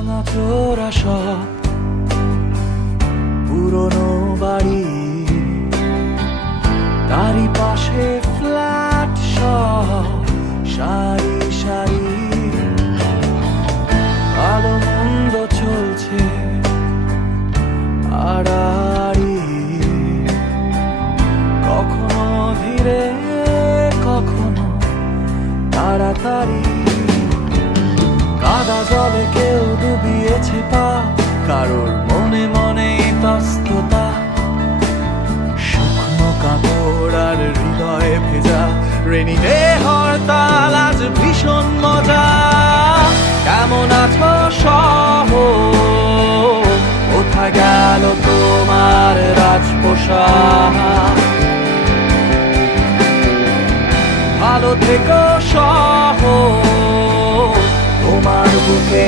ভাঙাচোরা সব পুরনো বাড়ি, তারই পাশে ফ্ল্যাট সব সারি সারি। ভালো মন্দ চলছে আড়াআড়ি, কখনো ধীরে কখনো তাড়াতাড়ি। কাদা জলে কেউ ডুবিয়েছে পা, কারোর মনে মনে ইতস্ততা। শুকনো কাপড় আর হৃদয়ে ভেজা, রেনি ডে হরতাল আজ ভীষণ মজা। কেমন আছো শহর, কোথায় গেল তোমার রাজপোশাক? ভালো থেকো শহর, তোমার বুকে